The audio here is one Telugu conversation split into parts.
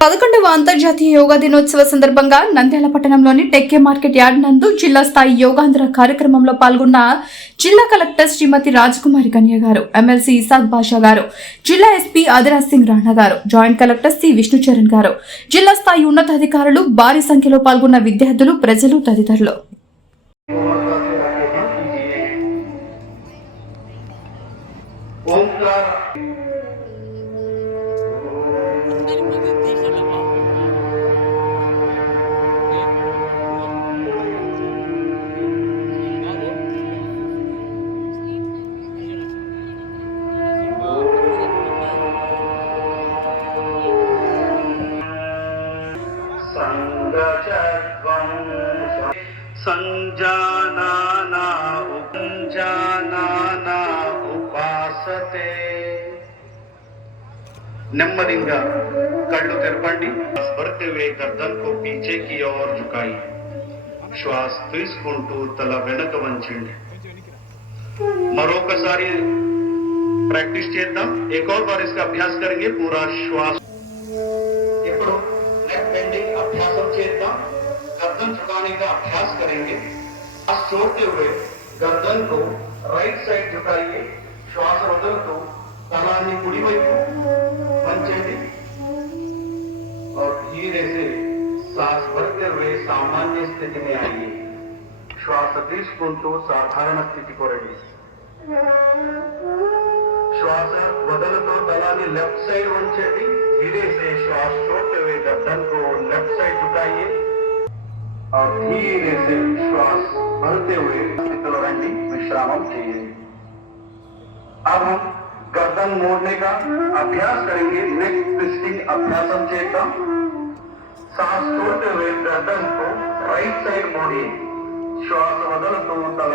పదకొండవ అంతర్జాతీయ యోగా దినోత్సవ సందర్భంగా నంద్యాల పట్టణంలోని టెక్కే మార్కెట్ యార్డ్ నందు జిల్లా స్థాయి యోగాంధ్ర కార్యక్రమంలో పాల్గొన్న జిల్లా కలెక్టర్ శ్రీమతి రాజకుమారి కన్య గారు ఎమ్మెల్సీ ఇసాక్ బాషా గారు జిల్లా ఎస్పీ ఆదిరాజ్ సింగ్ రాణా గారు జాయింట్ కలెక్టర్ సి విష్ణుచరణ్ గారు. జిల్లా స్థాయి ఉన్నతాధికారులు భారీ సంఖ్యలో పాల్గొన్న విద్యార్థులు ప్రజలు తదితరులు. సంజానానా ఉపంజానానా ఉపాసతే నెమ్మదిగా కళ్ళు తెరపండి बढ़ते हुए गर्दन को पीछे की ओर झुकाइए శ్వాస తీసుకుంటూ తల వెనక వంచండి మరొకసారి ప్రాక్టీస్ చేద్దాం एक और बार इसका अभ्यास करेंगे पूरा श्वास श्वास छोड़ते हुए गर्दन को राइट साइड झुकाइए श्वास వదులుతూ తలాన్ని కుడివైపు వంచండి और धीरे से सांस भरते हुए सामान्य स्थिति में आइए శ్వాస తీసుకుంటూ సాధారణ స్థితికి రండి श्वास वदलतो तलानी लेफ्ट साइड వంచండి धीरे से श्वास छोड़ते हुए गर्दन को लेफ्ट साइड झुकाइए और धीरे से श्वास भरते हुए స్థితిలో రండి విశ్రామం చేయండి अब हम गर्दन मोड़ने का अभ्यास करेंगे नेक ट्विस्टिंग अभ्यासम చేద్దాం सांस छोड़ते हुए गर्दन को राइट साइड मोड़िए श्वास వదలుతూ తల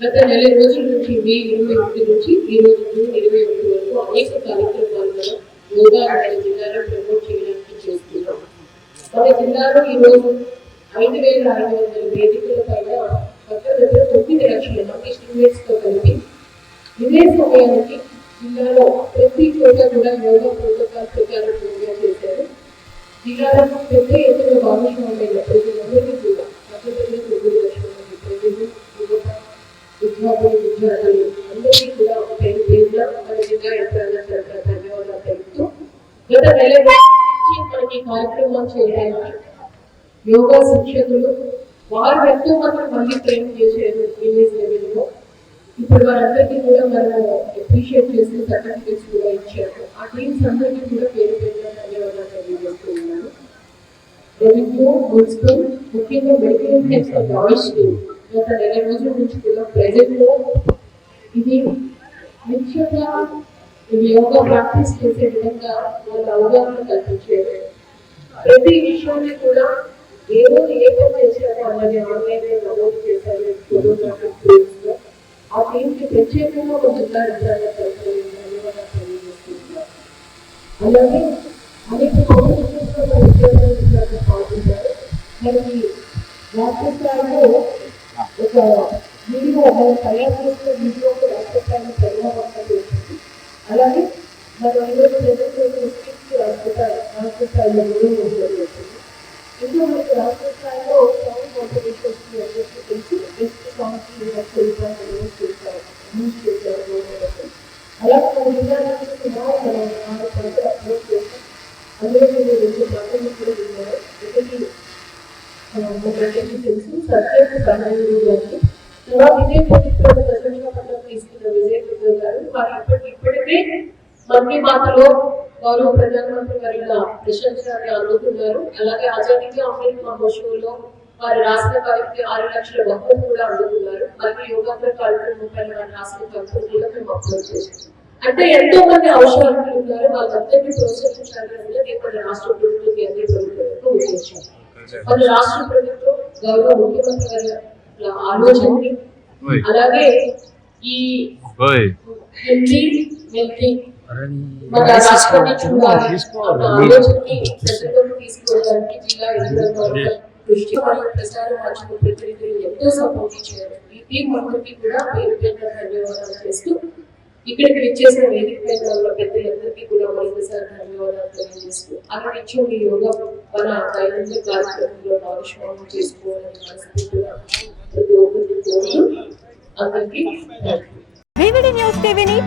గత నెల రోజుల నుంచి మే ఇరవై ఒకటి నుంచి ఈ రోజు జూన్ ఇరవై ఒకటి వరకు అనేక కార్యక్రమాలు యోగా మన జిల్లాలో ప్రమోట్ చేయడానికి చేస్తున్నాం మన జిల్లాలో ఈ రోజు ఐదు వేల నాలుగు వందల వేదికల పైన దగ్గర దగ్గర తొమ్మిది లక్షల మంది స్టూడెంట్స్తో కలిపి ఇదే సమయానికి జిల్లాలో ప్రతి చోట కూడా యోగా ప్రోటోకాల్ ప్రచారం యోగా చేశారు జిల్లాలో పెద్ద ఎత్తున భాగస్వామ్యమైన ప్రజలందరికీ కూడా దగ్గర దగ్గర తొమ్మిది లక్షల మంది ప్రజలు యువత విద్యార్థులు విద్యార్థులు అందరికీ కూడా పేరు పేరున మన జిల్లా యంత్రాంగ తరఫున ధన్యవాదాలు తెలుపుతూ గత నెల మనకి కార్యక్రమం చేయడానికి యోగా శిక్షకులు వారు ఎంతో మంది మళ్ళీ ట్రైన్ చేశారు విలేజ్ లెవెల్లో ఇప్పుడు వారందరికీ కూడా మనం అప్రిషియేట్ చేసి సర్టిఫికేట్స్ కూడా ఇచ్చారు. ఆ టీమ్స్ అందరికీ కూడా పేరు పేరుగా ధన్యవాదాలు తెలియజేస్తున్నాను రెవెన్యూ మున్సిపల్ ముఖ్యంగా మెడికల్ హెల్త్ అండ్ టీమ్ గత నెల రోజుల నుంచి కూడా ప్రజల్లో ఇది ముఖ్యంగా యోగా ప్రాక్టీస్ చేసే విధంగా వాళ్ళ అవగాహన కల్పించారు ప్రతి విషయాన్ని కూడా ఏదో ఏ పని అలాగే ఆన్లైన్లో నమోదు చేశారు ఫోటోగ్రాఫిక్ ఆ టీమ్ ప్రత్యేకంగా ఒక జిల్లా యంత్రాంగ తరఫున అలాగే అనేక కాంపిటీషన్స్ పాల్గొన్నారు మనకి రాష్ట్ర స్థాయిలో ఒక వీడియో మనం తయారు చేసిన వీడియో రాష్ట్ర స్థాయిలో అలాగే మనం ఈరోజు రాష్ట్ర రాష్ట్ర స్థాయిలో కూడా చేసింది ఇంకా మనకి రాష్ట్ర స్థాయిలో సాంగ్ కాంపిటీషన్స్ అందరికీ తెలిసి బెస్ట్ సాంగ్స్ చేశారు యూజ్ చేశారు గవర్నమెంట్ అలాగే మన జిల్లాలో సుమారు మనం నాలుగు పంటలు అప్లోడ్ చేస్తాం అందులో మీరు రెండు పంటలు కూడా ఉన్నారు ఒకటి ప్రజలకు తెలుసు సత్యం కన్నయ్య గారికి తర్వాత ఇదే ప్రభుత్వం ప్రజలుగా పట్ల తీసుకున్న విజయ్ దుర్గ గారు వారు ఇప్పటి ఇప్పటికే మంది మాటలో గౌరవ ప్రధానమంత్రి గారిగా ప్రశంసలు అందుతున్నారు అలాగే ఆజాదీగా అమృత్ మహోత్సవంలో వారి రాష్ట్ర వారికి ఆరు లక్షల భక్తులు కూడా అందుతున్నారు మళ్ళీ యోగాంధ్ర కార్యక్రమం పైన వారి రాష్ట్ర భక్తులు కూడా మేము అప్లోడ్ చేసాం అంటే ఎంతో మంది అవసరాలు ఉన్నారు. వాళ్ళందరినీ ప్రోత్సహించాలి అనేది మన రాష్ట్ర ప్రభుత్వం కేంద్ర ప్రభుత్వం ఉద్దేశం మన రాష్ట్ర ప్రభుత్వం గౌరవ ముఖ్యమంత్రి గారి ఆలోచనని అలాగే ఈ. హెల్తీ ఇక్కడికి విచ్చేసిన వేదిక ఉన్న పెద్దలందరికీ కూడా మరొకసారి ధన్యవాదాలు తెలియజేస్తూ అనునిత్యం ఈ యోగా మన దైనందిన కార్యక్రమంలో భాగస్వామ్యం చేసుకోవాలని మనస్ఫూర్తిగా ప్రతి ఒక్కరికి కోరుతూ అందరికీ